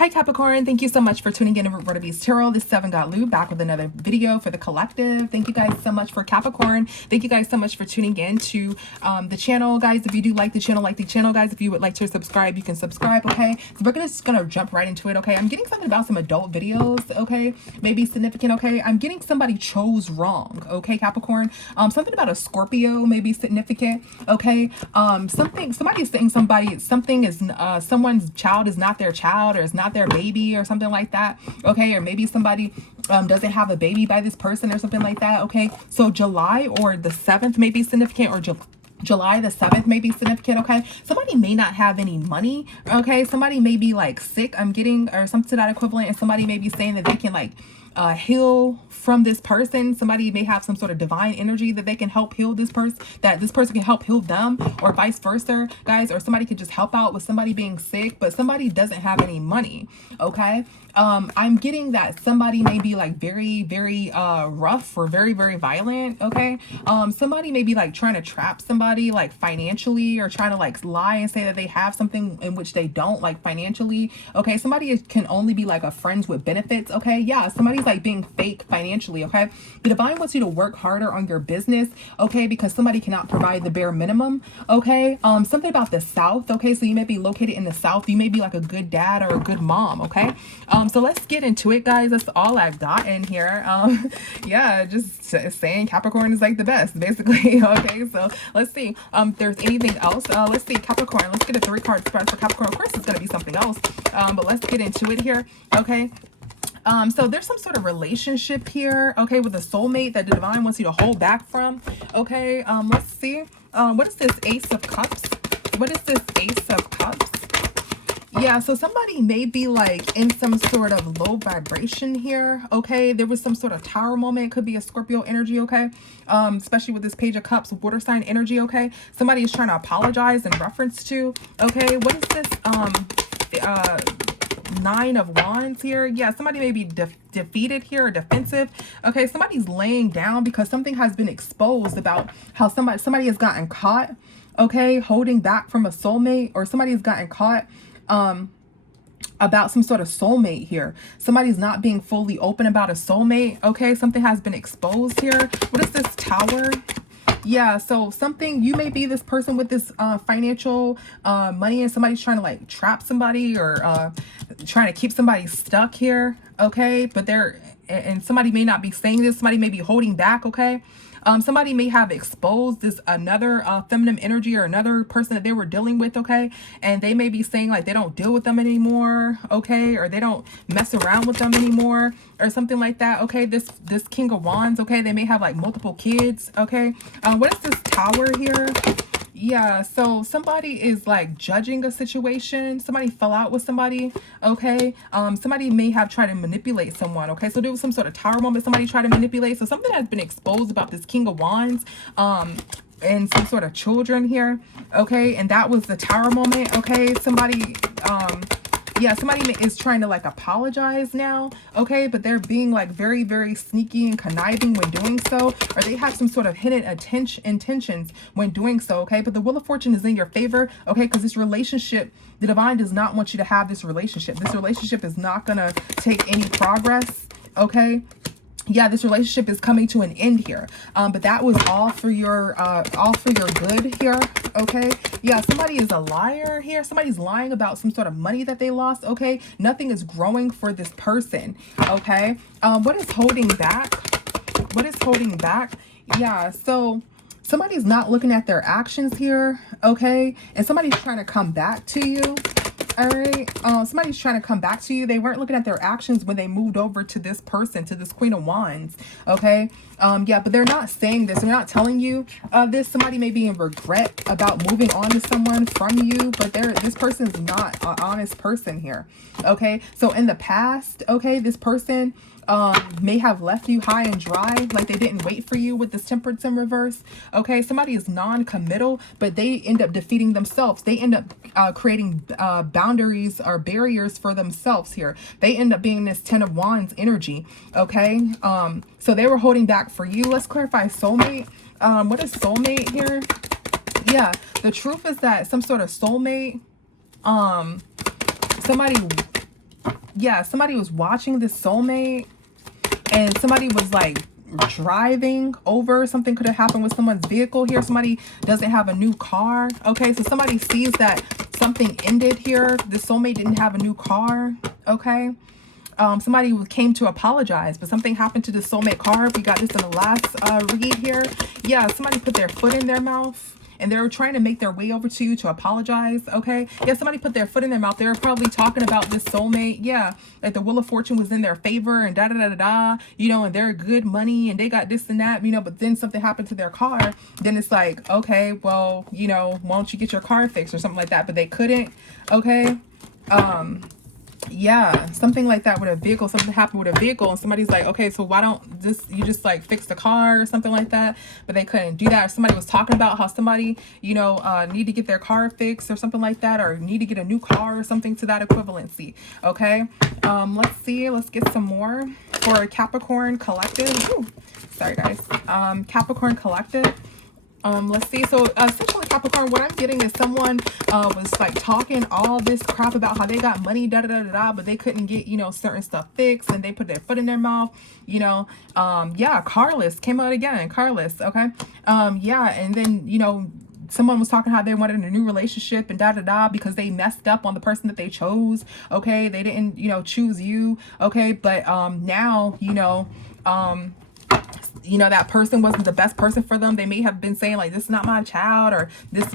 Hi Capricorn, thank you so much for tuning in to Root Beast Tarot. This is Seven Got Lou back with another video for the collective. Thank you guys so much for Capricorn. Thank you guys so much for tuning in to the channel, guys. If you do like the channel, guys. If you would like to subscribe, you can subscribe, okay? So we're just gonna jump right into it, okay? I'm getting something about some adult videos, okay? Maybe significant, okay? I'm getting somebody chose wrong, okay, Capricorn? Something about a Scorpio, maybe significant, okay? Somebody is saying something is someone's child is not their child, or is not their baby, or something like that, okay? Or maybe somebody doesn't have a baby by this person or something like that, okay? So July or the 7th may be significant, or July the 7th may be significant, okay? Somebody may not have any money, okay? Somebody may be like sick, I'm getting, or something to that equivalent, and somebody may be saying that they can like heal from this person. Somebody may have some sort of divine energy that they can help heal this person, that this person can help heal them, or vice versa, guys. Or somebody could just help out with somebody being sick, but somebody doesn't have any money, okay? I'm getting that somebody may be like very, very rough or very, very violent, okay? Somebody may be like trying to trap somebody like financially, or trying to like lie and say that they have something in which they don't, like financially, okay? Somebody can only be like a friends with benefits, okay? Yeah, somebody's like being fake financially, okay? The divine wants you to work harder on your business, okay? Because somebody cannot provide the bare minimum, okay? Something about the South, okay? So you may be located in the South. You may be like a good dad or a good mom, okay? So let's get into it, guys. That's all I've got in here. Yeah, just saying Capricorn is like the best, basically. Okay, so let's see if there's anything else. Let's see, Capricorn. Let's get a 3-card spread for Capricorn. Of course, it's going to be something else, but let's get into it here, okay? So there's some sort of relationship here, okay, with a soulmate that the divine wants you to hold back from, okay? Let's see. What is this Ace of Cups? What is this Ace of Cups? Yeah, so somebody may be like in some sort of low vibration here, okay? There was some sort of tower moment. It could be a Scorpio energy, okay? Especially with this Page of Cups, water sign energy, okay? Somebody is trying to apologize in reference to, okay? What is this 9 of Wands here? Yeah, somebody may be defeated here, or defensive, okay? Somebody's laying down because something has been exposed about how somebody has gotten caught, okay, holding back from a soulmate, or somebody has gotten caught about some sort of soulmate here. Somebody's not being fully open about a soulmate, okay? Something has been exposed here. What is this Tower? Yeah, so something, you may be this person with this financial money, and somebody's trying to like trap somebody, or trying to keep somebody stuck here, okay? But and somebody may not be saying this. Somebody may be holding back, okay? Somebody may have exposed this another feminine energy, or another person that they were dealing with, okay? And they may be saying like they don't deal with them anymore, okay? Or they don't mess around with them anymore, or something like that, okay? This King of Wands, okay? They may have like multiple kids, okay? What is this Tower here? Yeah, so somebody is like judging a situation. Somebody fell out with somebody, okay? Somebody may have tried to manipulate someone, okay? So there was some sort of tower moment somebody tried to manipulate. So something has been exposed about this King of Wands, and some sort of children here, okay? And that was the tower moment, okay? Somebody, yeah, somebody is trying to like apologize now, okay? But they're being like very, very sneaky and conniving when doing so, or they have some sort of hidden intentions when doing so, okay? But the Wheel of Fortune is in your favor, okay? Because this relationship, the divine does not want you to have this relationship. This relationship is not gonna take any progress, okay? Yeah, this relationship is coming to an end here, but that was all for your good here, okay? Yeah, somebody is a liar here. Somebody's lying about some sort of money that they lost, okay? Nothing is growing for this person, okay? What is holding back? What is holding back? Yeah, so somebody's not looking at their actions here, okay? And somebody's trying to come back to you. All right, somebody's trying to come back to you. They weren't looking at their actions when they moved over to this person, to this Queen of Wands, okay? Yeah, but they're not saying this. They're not telling you this. Somebody may be in regret about moving on to someone from you, but this person is not an honest person here, okay? So in the past, okay, this person may have left you high and dry, like they didn't wait for you with this Temperance in reverse, okay? Somebody is non-committal, but they end up defeating themselves. They end up creating boundaries or barriers for themselves here. They end up being this 10 of Wands energy, okay? So they were holding back for you. Let's clarify soulmate. What is soulmate here? Yeah, the truth is that some sort of soulmate, somebody Yeah, somebody was watching this soulmate, and somebody was like driving over. Something could have happened with someone's vehicle here. Somebody doesn't have a new car. Okay, so somebody sees that something ended here. The soulmate didn't have a new car. Okay, somebody came to apologize, but something happened to the soulmate card. We got this in the last read here. Yeah, somebody put their foot in their mouth, and they're trying to make their way over to you to apologize. Okay, yeah, somebody put their foot in their mouth. They're probably talking about this soulmate. Yeah, like the Wheel of Fortune was in their favor, and da da da da da, you know, and they're good money, and they got this and that, you know, but then something happened to their car. Then it's like, okay, well, you know, why don't you get your car fixed or something like that? But they couldn't. Okay, yeah, something like that with a vehicle. Something happened with a vehicle, and somebody's like, okay, so why don't you just like fix the car or something like that? But they couldn't do that. Or somebody was talking about how somebody, you know, need to get their car fixed or something like that, or need to get a new car or something to that equivalency. Okay, let's see, let's get some more for Capricorn collective. Ooh, sorry guys. Capricorn collective. Let's see. So essentially, Capricorn, what I'm getting is someone was like talking all this crap about how they got money, da da da da da, but they couldn't get, you know, certain stuff fixed, and they put their foot in their mouth, you know. Yeah, carless came out again, carless. Okay. Yeah, and then, you know, someone was talking how they wanted a new relationship and da da da because they messed up on the person that they chose. Okay, they didn't, you know, choose you. Okay, but now, you know, that person wasn't the best person for them. They may have been saying like, this is not my child, or this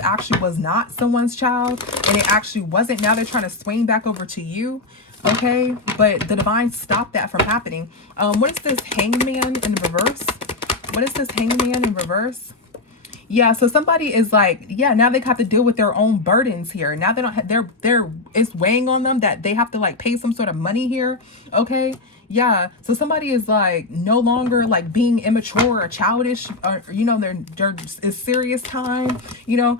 actually was not someone's child, and it actually wasn't. Now they're trying to swing back over to you. Okay, but the divine stopped that from happening. What is this Hangman in reverse? What is this Hangman in reverse? Yeah, so somebody is like, yeah, now they have to deal with their own burdens here. Now they don't have, it's weighing on them that they have to like pay some sort of money here. Okay. Yeah, so somebody is like no longer like being immature or childish, or, you know, it's serious time, you know,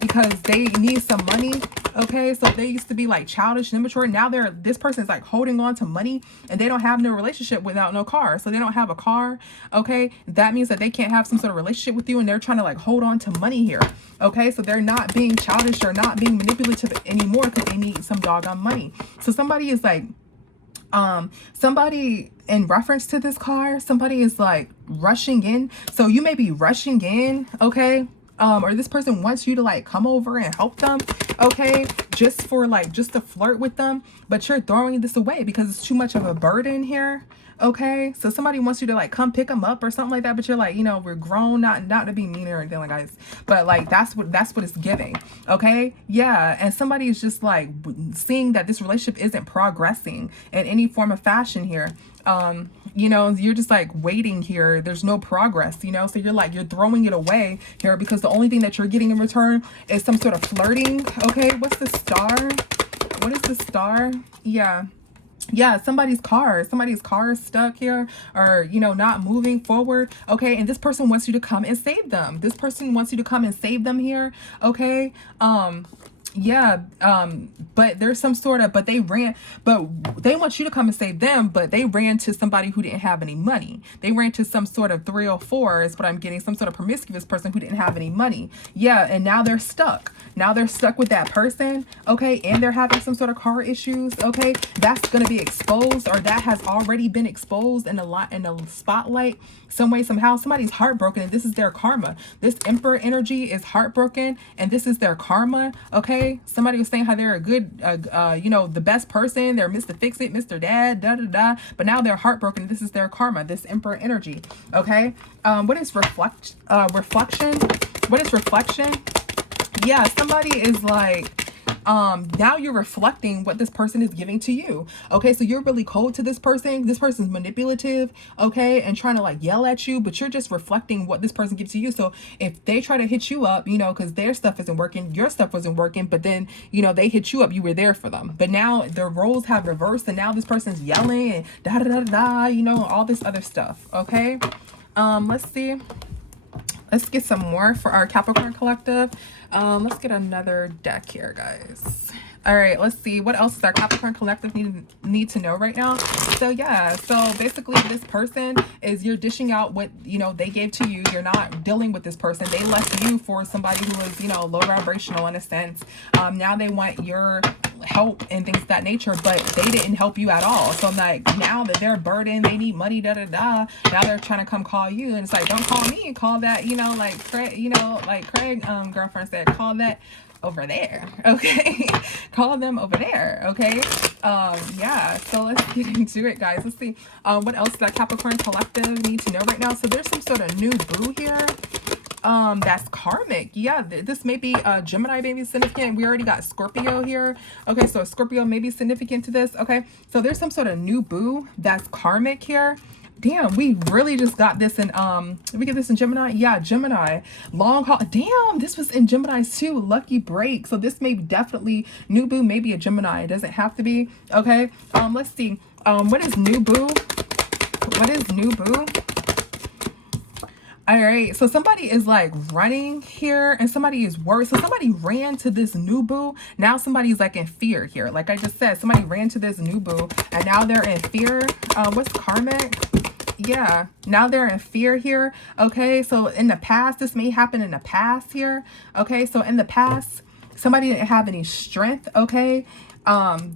because they need some money. Okay, so they used to be like childish and immature. Now this person is like holding on to money, and they don't have no relationship without no car. So they don't have a car. Okay, that means that they can't have some sort of relationship with you, and they're trying to like hold on to money here. Okay, so they're not being childish or not being manipulative anymore because they need some doggone money. So somebody is like, somebody in reference to this car, somebody is like rushing in. So you may be rushing in, okay, or this person wants you to like come over and help them, okay, just to flirt with them, but you're throwing this away because it's too much of a burden here. Okay, so somebody wants you to like come pick them up or something like that, but you're like, you know, we're grown, not to be mean or anything like that, but like that's what it's giving. Okay, yeah, and somebody is just like seeing that this relationship isn't progressing in any form of fashion here. You know, you're just like waiting here. There's no progress, you know, so you're throwing it away here because the only thing that you're getting in return is some sort of flirting. Okay, what's the star? What is the star? Yeah, somebody's car is stuck here, or, you know, not moving forward. Okay, and this person wants you to come and save them. This person wants you to come and save them here. Okay, yeah, but there's some sort of, but they want you to come and save them, but they ran to somebody who didn't have any money. They ran to some sort of 304 is what I'm getting, some sort of promiscuous person who didn't have any money. Yeah, and now they're stuck. Now they're stuck with that person, okay, and they're having some sort of car issues, okay. That's going to be exposed, or that has already been exposed in the spotlight some way, somehow. Somebody's heartbroken, and this is their karma. This Emperor energy is heartbroken, and this is their karma, okay. Somebody was saying how they're a good, you know, the best person. They're Mr. Fix-It, Mr. Dad, da da da. But now they're heartbroken. This is their karma. This Emperor energy, okay. What is reflection? What is reflection? Yeah, somebody is like, now you're reflecting what this person is giving to you. Okay, so you're really cold to this person. This person's manipulative, okay, and trying to like yell at you, but you're just reflecting what this person gives to you. So if they try to hit you up, you know, because their stuff isn't working, your stuff wasn't working, but then, you know, they hit you up, you were there for them. But now the roles have reversed, and now this person's yelling and da da da da, you know, all this other stuff. Okay, let's see. Let's get some more for our Capricorn collective. Let's get another deck here, guys. All right, let's see. What else does our Capricorn collective need to know right now? So, yeah. So, basically, this person is, you're dishing out what, you know, they gave to you. You're not dealing with this person. They left you for somebody who was, you know, low vibrational in a sense. Now they want your help and things of that nature, but they didn't help you at all. So I'm like, now that they're burdened, they need money, da da da. Now they're trying to come call you, and it's like, don't call me, call that, you know, like Craig, you know, like Craig, girlfriend said, call that over there, okay? Call them over there, okay? Yeah, so let's get into it, guys. Let's see what else that Capricorn collective need to know right now. So there's some sort of new boo here. That's karmic. Yeah, this may be Gemini, maybe significant. We already got Scorpio here. Okay, so Scorpio may be significant to this. Okay, so there's some sort of new boo that's karmic here. Damn, we really just got this in, did we get this in Gemini? Yeah, Gemini. Long haul. Damn, this was in Gemini's too. Lucky break. So this may be definitely, new boo may be a Gemini. It doesn't have to be. Okay, let's see. What is new boo? What is new boo? All right, so somebody is like running here and somebody is worried. So somebody ran to this new boo. Now somebody's like in fear here. Like I just said, somebody ran to this new boo and now they're in fear. What's karmic? Yeah, now they're in fear here. Okay, so in the past, this may happen in the past here. Okay, so in the past, somebody didn't have any strength. Okay,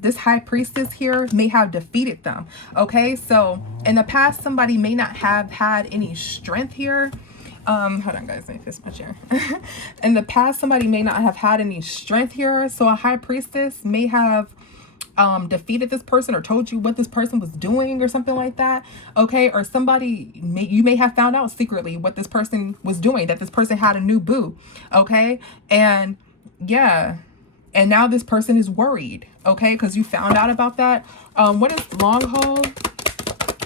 this high priestess here may have defeated them. Okay, so in the past, somebody may not have had any strength here. Hold on, guys, let me fix my chair. In the past, somebody may not have had any strength here. So a high priestess may have defeated this person or told you what this person was doing or something like that. Okay, or you may have found out secretly what this person was doing, that this person had a new boo. Okay, and yeah, and now this person is worried. Okay, because you found out about that. What is long haul?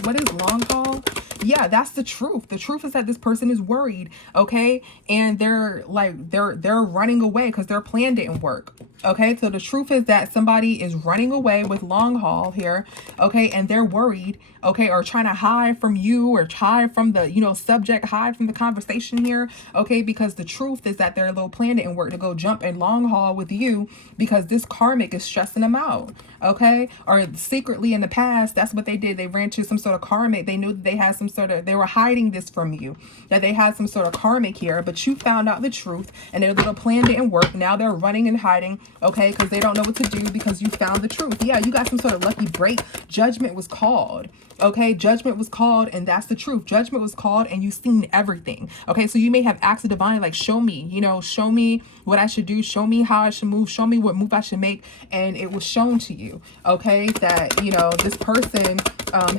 What is long haul? Yeah, that's the truth. The truth is that this person is worried, okay? And they're running away because their plan didn't work. Okay, so the truth is that somebody is running away with long haul here, okay, and they're worried, okay, or trying to hide from you or hide from the, you know, subject, hide from the conversation here, okay, because the truth is that their little plan didn't work to go jump and long haul with you because this karmic is stressing them out, okay, or secretly in the past, that's what they did. They ran to some sort of karmic. They knew that they had some sort of, they were hiding this from you, that they had some sort of karmic here, but you found out the truth and their little plan didn't work. Now they're running and hiding. Okay, because they don't know what to do because you found the truth. Yeah, you got some sort of lucky break. Judgment was called. Okay, judgment was called, and that's the truth. Judgment was called, and you've seen everything. Okay, so you may have asked the divine, like, show me, you know, show me what I should do, show me how I should move, show me what move I should make, and it was shown to you. Okay, that, you know, this person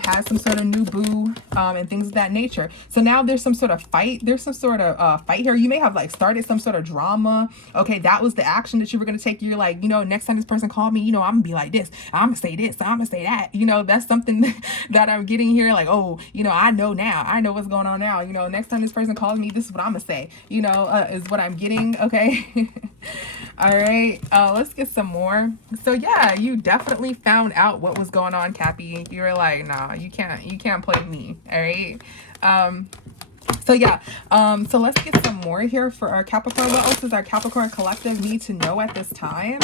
has some sort of new boo and things of that nature. So now there's some sort of fight. There's some sort of fight here. You may have like started some sort of drama. Okay, that was the action that you were going to take. You're like, you know, next time this person called me, you know, I'm gonna be like this, I'm gonna say this, I'm gonna say that. You know, that's something that I'm getting here. Like, oh, you know, I know now, I know what's going on now. You know, next time this person calls me, this is what I'm gonna say, you know, is what I'm getting. Okay. All right, let's get some more. So yeah, you definitely found out what was going on, Cappy. You were like, nah, you can't play me. All right. So yeah, so let's get some more here for our Capricorn. What else does our Capricorn collective need to know at this time?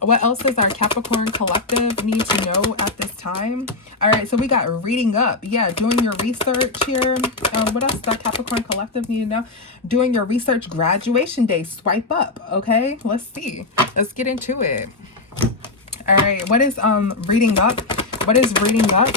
What else does our Capricorn collective need to know at this time? All right, so we got reading up. Yeah, doing your research here. What else does our Capricorn collective need to know? Doing your research, graduation day, swipe up. Okay, let's see. Let's get into it. All right, what is reading up? What is reading up?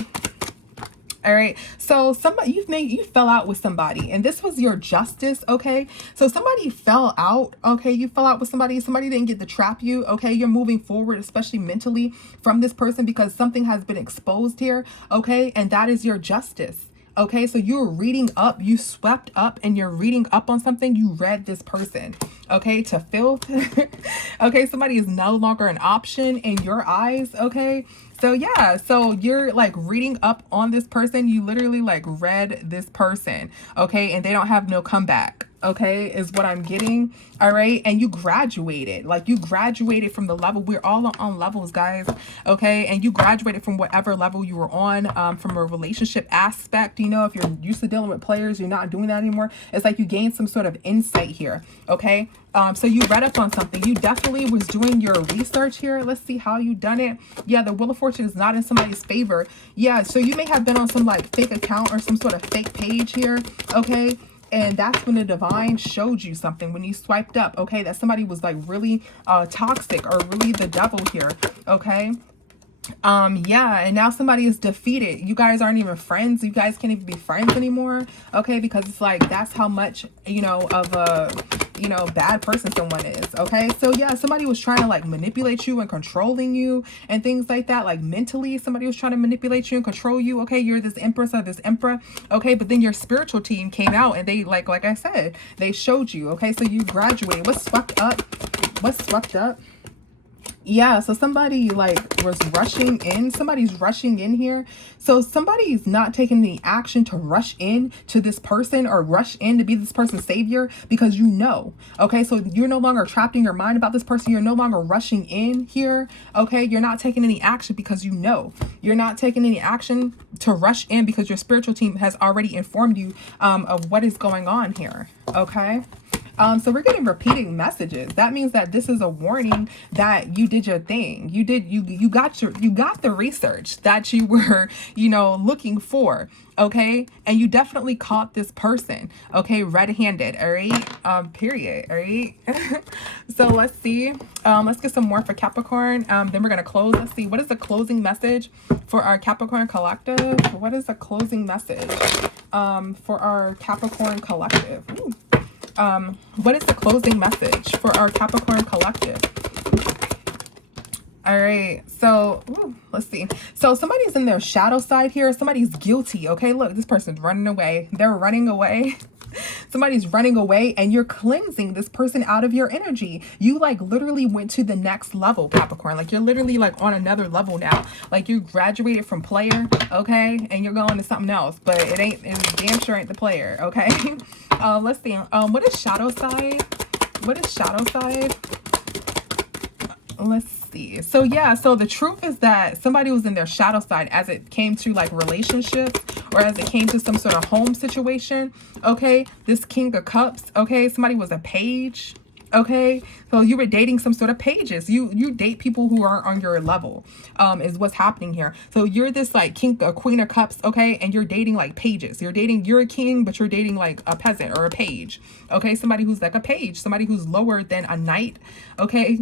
All right, so somebody you fell out with somebody, and this was your justice. Okay, so somebody fell out. Okay, you fell out with somebody didn't get to trap you. Okay, you're moving forward, especially mentally, from this person because something has been exposed here. Okay, and that is your justice. Okay, so you're reading up, you swept up and you're reading up on something. You read this person, okay, to filth. Okay, somebody is no longer an option in your eyes. Okay, so yeah, so you're like reading up on this person. You literally like read this person, okay, and they don't have no comeback. Okay, is what I'm getting. All right, and you graduated, like you graduated from the level. We're all on levels, guys. Okay, and you graduated from whatever level you were on, from a relationship aspect. You know, if you're used to dealing with players, you're not doing that anymore. It's like you gained some sort of insight here. Okay, so you read up on something. You definitely was doing your research here. Let's see how you done it. Yeah, the Wheel of Fortune is not in somebody's favor. Yeah, so you may have been on some like fake account or some sort of fake page here. Okay. And that's when the divine showed you something, when you swiped up, okay, that somebody was like really toxic or really the devil here, okay. Yeah, and now somebody is defeated. You guys aren't even friends. You guys can't even be friends anymore, okay, because it's like that's how much, you know, of a, you know, bad person someone is, okay. So yeah, somebody was trying to like manipulate you and controlling you and things like that, like mentally somebody was trying to manipulate you and control you, okay. You're this empress or this emperor, okay, but then your spiritual team came out and they like I said, they showed you, okay. So you graduated. What's swept up? What's swept up? Yeah, so somebody like was rushing in. Somebody's rushing in here. So somebody's not taking the action to rush in to this person or rush in to be this person's savior because you know. Okay, so you're no longer trapped in your mind about this person. You're no longer rushing in here. Okay, you're not taking any action because you know. You're not taking any action to rush in because your spiritual team has already informed you of what is going on here. Okay. So we're getting repeating messages. That means that this is a warning that you did your thing. You got the research that you were, you know, looking for. Okay. And you definitely caught this person. Okay. Red-handed. All right. Period. All right. So let's see. Let's get some more for Capricorn. Then we're going to close. Let's see. What is the closing message for our Capricorn collective? What is the closing message, for our Capricorn collective? Ooh. What is the closing message for our Capricorn collective? All right, so let's see. So somebody's in their shadow side here. Somebody's guilty. Okay, look, this person's running away. They're running away. Somebody's running away and you're cleansing this person out of your energy. You like literally went to the next level, Capricorn. Like you're literally like on another level now. Like you graduated from player, okay, and you're going to something else, but it damn sure ain't the player, okay. Let's see. What is shadow side? What is shadow side? Let's see. So yeah, so the truth is that somebody was in their shadow side as it came to like relationships or as it came to some sort of home situation. Okay, this King of Cups. Okay, somebody was a page. Okay, so you were dating some sort of pages. You date people who aren't on your level, is what's happening here. So you're this like Queen of Cups, okay, and you're dating like pages. You're a king, but you're dating like a peasant or a page. Okay, somebody who's like a page, somebody who's lower than a knight. Okay,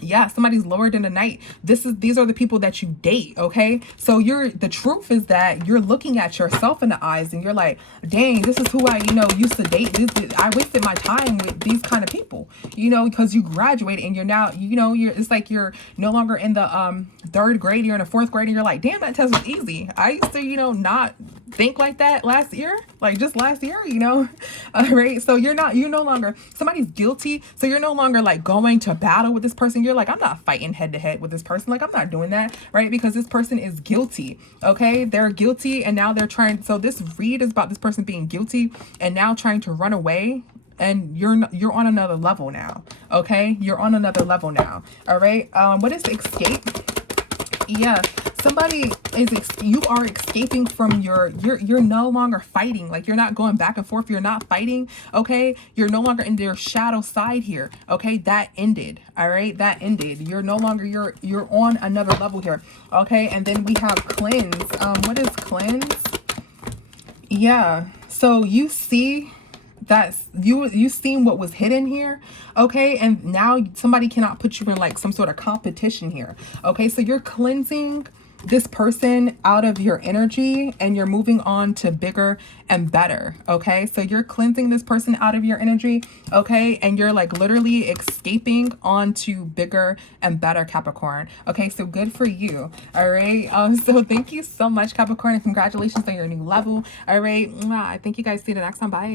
yeah, somebody's lower than a knight. These are the people that you date, okay? So the truth is that you're looking at yourself in the eyes and you're like, dang, this is who I, you know, used to date. I wasted my time with these kind of people, you know, because you graduated and you're now, you know, it's like you're no longer in the third grade, you're in the fourth grade and you're like, damn, that test was easy. I used to, you know, not think like that last year, like just last year, you know. All right, so you're no longer, somebody's guilty, so you're no longer like going to battle with this person. You're like, I'm not fighting head to head with this person, like I'm not doing that, right? Because this person is guilty. Okay, they're guilty and now they're trying, so this read is about this person being guilty and now trying to run away. And you're on another level now. Okay, you're on another level now. All right, what is escape? Yeah, somebody you are escaping from you're no longer fighting. Like you're not going back and forth. You're not fighting. Okay, you're no longer in their shadow side here. Okay, that ended. All right, that ended. You're no longer, you're on another level here. Okay, and then we have cleanse. What is cleanse? Yeah, so you see that's you seen what was hidden here, okay, and now somebody cannot put you in like some sort of competition here. Okay, so you're cleansing this person out of your energy and you're moving on to bigger and better. Okay, so you're cleansing this person out of your energy, okay, and you're like literally escaping onto bigger and better, Capricorn. Okay, so good for you. All right, so thank you so much, Capricorn, and congratulations on your new level. All right, I think you guys see you the next time. Bye.